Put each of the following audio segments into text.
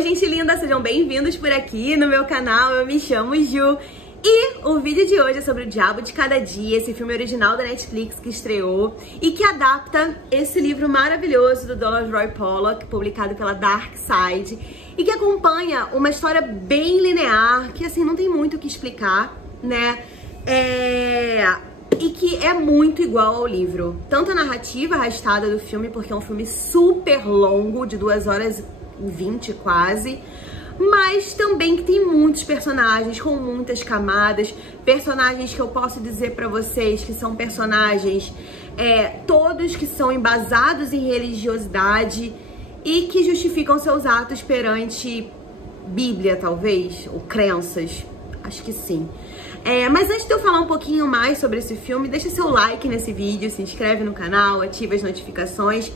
Oi, gente linda, sejam bem-vindos por aqui no meu canal, eu me chamo Ju. E o vídeo de hoje é sobre O Diabo de Cada Dia, esse filme original da Netflix que estreou e que adapta esse livro maravilhoso do Douglas Roy Pollock, publicado pela Dark Side, e que acompanha uma história bem linear, que assim, não tem muito o que explicar, né? E que é muito igual ao livro. Tanto a narrativa arrastada do filme, porque é um filme super longo, de 2h20 quase, mas também que tem muitos personagens com muitas camadas, personagens que eu posso dizer pra vocês que são personagens todos que são embasados em religiosidade e que justificam seus atos perante Bíblia, talvez, ou crenças, acho que sim. Mas antes de eu falar um pouquinho mais sobre esse filme, deixa seu like nesse vídeo, se inscreve no canal, ativa as notificações,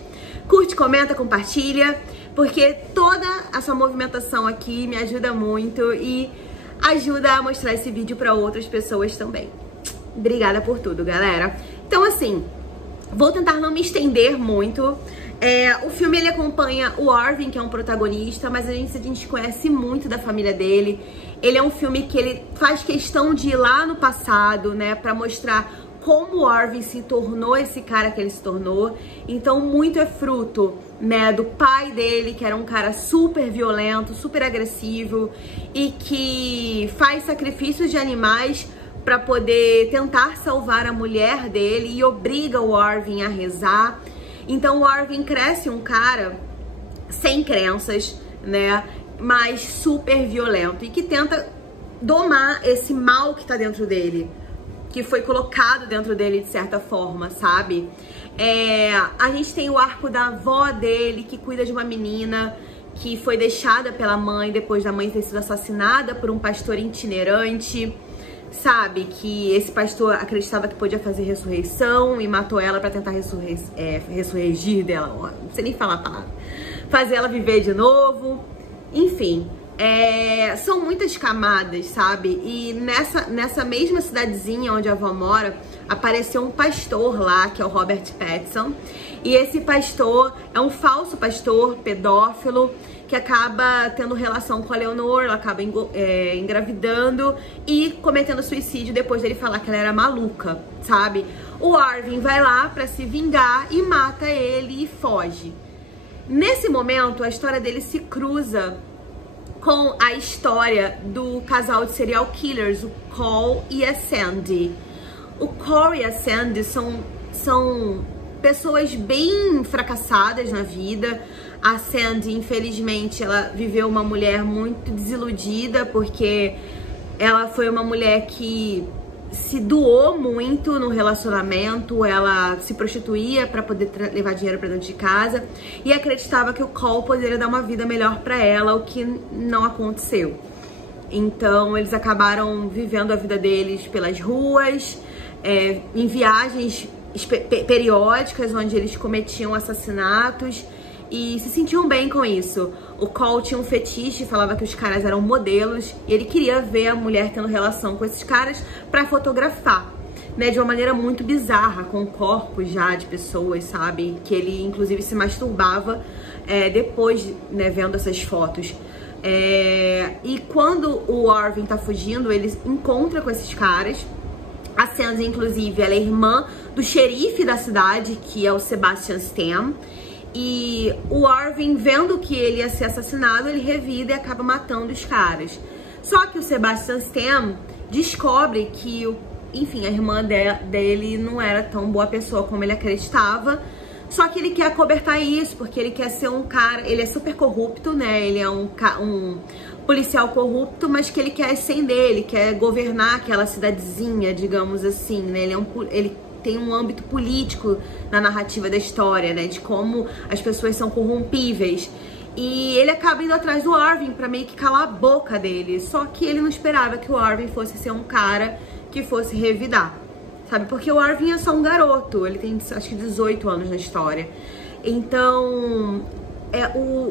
curte, comenta, compartilha, porque toda essa movimentação aqui me ajuda muito e ajuda a mostrar esse vídeo para outras pessoas também. Obrigada por tudo, galera. Então, assim, vou tentar não me estender muito. O filme, ele acompanha o Arvin, que é um protagonista, mas a gente conhece muito da família dele. Ele é um filme que ele faz questão de ir lá no passado, né, pra mostrar como o Arvin se tornou esse cara que ele se tornou. Então, muito é fruto, né, do pai dele, que era um cara super violento, super agressivo e que faz sacrifícios de animais pra poder tentar salvar a mulher dele e obriga o Arvin a rezar. Então o Arvin cresce um cara sem crenças, né, mas super violento e que tenta domar esse mal que tá dentro dele, que foi colocado dentro dele de certa forma, sabe? A gente tem o arco da avó dele, que cuida de uma menina que foi deixada pela mãe depois da mãe ter sido assassinada por um pastor itinerante, sabe? Que esse pastor acreditava que podia fazer ressurreição e matou ela pra tentar ressurgir dela, não sei nem falar a palavra, fazer ela viver de novo, enfim. São muitas camadas, sabe? E nessa mesma cidadezinha onde a avó mora, apareceu um pastor lá, que é o Robert Pattinson. E esse pastor é um falso pastor pedófilo que acaba tendo relação com a Leonor, ela acaba engravidando e cometendo suicídio depois dele falar que ela era maluca, sabe? O Arvin vai lá pra se vingar e mata ele e foge. Nesse momento, a história dele se cruza com a história do casal de serial killers, o Cole e a Sandy. O Cole e a Sandy são pessoas bem fracassadas na vida. A Sandy, infelizmente, ela viveu uma mulher muito desiludida, porque ela foi uma mulher que se doou muito no relacionamento, ela se prostituía para poder levar dinheiro para dentro de casa e acreditava que o Cole poderia dar uma vida melhor para ela, o que não aconteceu. Então eles acabaram vivendo a vida deles pelas ruas, em viagens periódicas onde eles cometiam assassinatos e se sentiam bem com isso. O Cole tinha um fetiche, falava que os caras eram modelos e ele queria ver a mulher tendo relação com esses caras pra fotografar, né, de uma maneira muito bizarra, com corpos já de pessoas, sabe? Que ele inclusive se masturbava depois, né, vendo essas fotos. E quando o Arvin tá fugindo, ele encontra com esses caras. A Sandy, inclusive, ela é irmã do xerife da cidade, que é o Sebastian Stan. E o Arvin, vendo que ele ia ser assassinado, ele revida e acaba matando os caras. Só que o Sebastian Stan descobre que, enfim, a irmã dele não era tão boa pessoa como ele acreditava. Só que ele quer acobertar isso, porque ele quer ser um cara... Ele é super corrupto, né? Ele é um policial corrupto, mas que ele quer ascender, ele quer governar aquela cidadezinha, digamos assim, né? Ele tem um âmbito político na narrativa da história, né? De como as pessoas são corrompíveis. E ele acaba indo atrás do Arvin pra meio que calar a boca dele. Só que ele não esperava que o Arvin fosse ser um cara que fosse revidar, sabe? Porque o Arvin é só um garoto. Ele tem, acho que 18 anos na história. Então...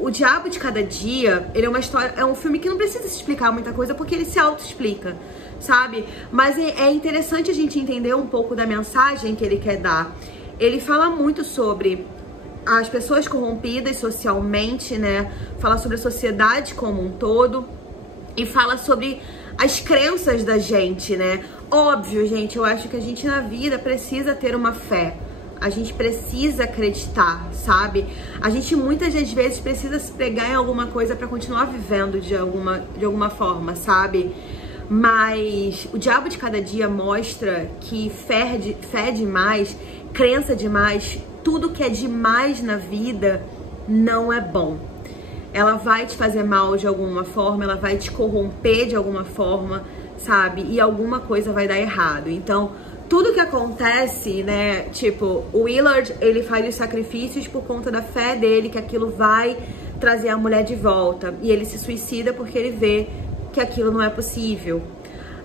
O Diabo de Cada Dia, ele é uma história, é um filme que não precisa se explicar muita coisa, porque ele se auto-explica, sabe? Mas é interessante a gente entender um pouco da mensagem que ele quer dar. Ele fala muito sobre as pessoas corrompidas socialmente, né? Fala sobre a sociedade como um todo e fala sobre as crenças da gente, né? Óbvio, gente, eu acho que a gente na vida precisa ter uma fé. A gente precisa acreditar, sabe? A gente muitas das vezes precisa se pregar em alguma coisa pra continuar vivendo de alguma forma, sabe? Mas o Diabo de Cada Dia mostra que fé demais, crença demais, tudo que é demais na vida não é bom. Ela vai te fazer mal de alguma forma, ela vai te corromper de alguma forma, sabe? E alguma coisa vai dar errado. Então, tudo que acontece, né? Tipo, o Willard, ele faz os sacrifícios por conta da fé dele, que aquilo vai trazer a mulher de volta. E ele se suicida porque ele vê que aquilo não é possível.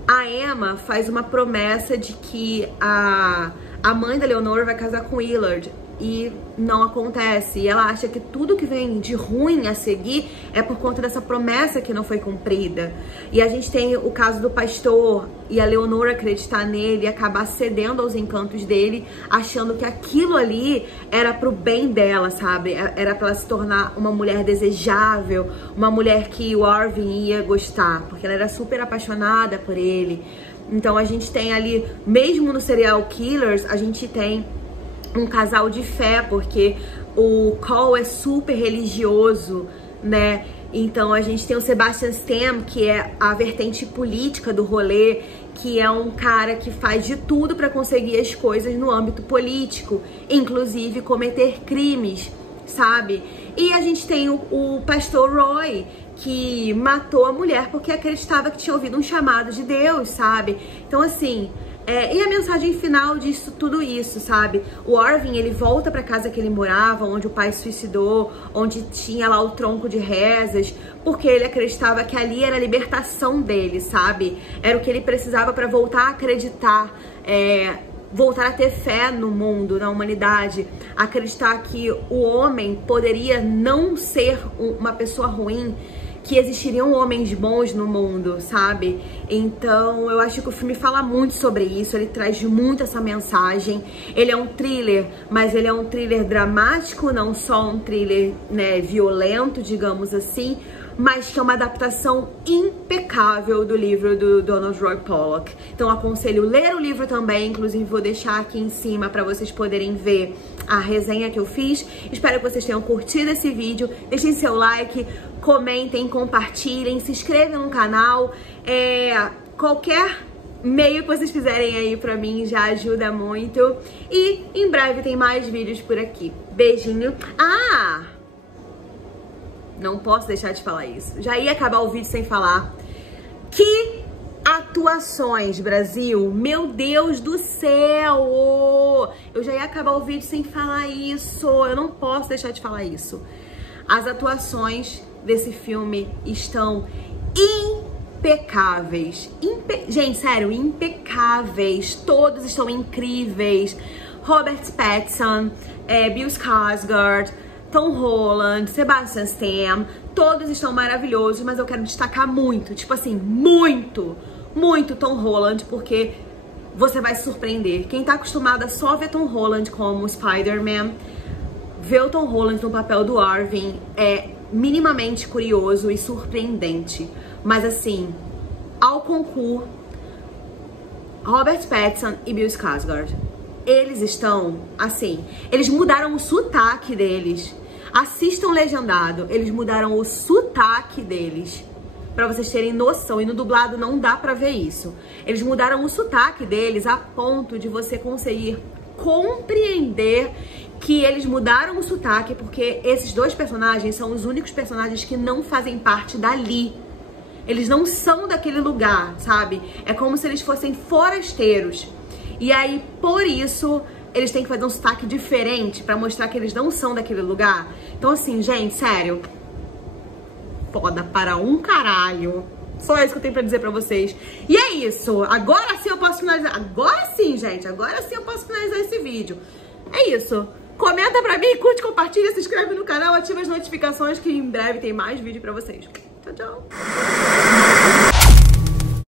A Emma faz uma promessa de que a mãe da Leonor vai casar com o Willard. E não acontece. E ela acha que tudo que vem de ruim a seguir é por conta dessa promessa que não foi cumprida. E a gente tem o caso do pastor e a Leonor acreditar nele e acabar cedendo aos encantos dele, achando que aquilo ali era pro bem dela, sabe? Era pra ela se tornar uma mulher desejável, uma mulher que o Arvin ia gostar, porque ela era super apaixonada por ele. Então a gente tem ali, mesmo no Serial Killers, a gente tem um casal de fé, porque o Cole é super religioso, né? Então a gente tem o Sebastian Stan, que é a vertente política do rolê, que é um cara que faz de tudo pra conseguir as coisas no âmbito político, inclusive cometer crimes, sabe? E a gente tem o pastor Roy, que matou a mulher porque acreditava que tinha ouvido um chamado de Deus, sabe? Então assim, e a mensagem final disso, tudo isso, sabe? O Arvin, ele volta pra casa que ele morava, onde o pai se suicidou, onde tinha lá o tronco de rezas, porque ele acreditava que ali era a libertação dele, sabe? Era o que ele precisava pra voltar a acreditar, voltar a ter fé no mundo, na humanidade, acreditar que o homem poderia não ser uma pessoa ruim, que existiriam homens bons no mundo, sabe? Então eu acho que o filme fala muito sobre isso, ele traz muito essa mensagem. Ele é um thriller, mas ele é um thriller dramático, não só um thriller, né, violento, digamos assim, mas que é uma adaptação impecável do livro do Donald Roy Pollock. Então aconselho ler o livro também, inclusive vou deixar aqui em cima para vocês poderem ver a resenha que eu fiz. Espero que vocês tenham curtido esse vídeo, deixem seu like, comentem, compartilhem, se inscrevam no canal, qualquer meio que vocês fizerem aí pra mim já ajuda muito. E em breve tem mais vídeos por aqui. Beijinho. Não posso deixar de falar isso. Já ia acabar o vídeo sem falar. Que atuações, Brasil! Meu Deus do céu! Eu já ia acabar o vídeo sem falar isso. Eu não posso deixar de falar isso. As atuações desse filme estão impecáveis. Gente, sério, impecáveis. Todos estão incríveis. Robert Pattinson, Bill Skarsgård, Tom Holland, Sebastian Stan, todos estão maravilhosos, mas eu quero destacar muito, tipo assim, muito Tom Holland, porque você vai se surpreender. Quem tá acostumado a só ver Tom Holland como Spider-Man, ver o Tom Holland no papel do Arvin é minimamente curioso e surpreendente. Mas assim, ao concurso, Robert Pattinson e Bill Skarsgård, eles estão, assim, eles mudaram o sotaque deles. Assistam legendado, eles mudaram o sotaque deles, pra vocês terem noção, e no dublado não dá pra ver isso. Eles mudaram o sotaque deles a ponto de você conseguir compreender que eles mudaram o sotaque, porque esses dois personagens são os únicos personagens que não fazem parte dali. Eles não são daquele lugar, sabe? É como se eles fossem forasteiros. E aí, por isso, eles têm que fazer um sotaque diferente pra mostrar que eles não são daquele lugar. Então assim, gente, sério, foda para um caralho. Só isso que eu tenho pra dizer pra vocês. E é isso. Agora sim eu posso finalizar. Agora sim, gente. Agora sim eu posso finalizar esse vídeo. É isso. Comenta pra mim, curte, compartilha, se inscreve no canal, ativa as notificações que em breve tem mais vídeo pra vocês. Tchau, tchau.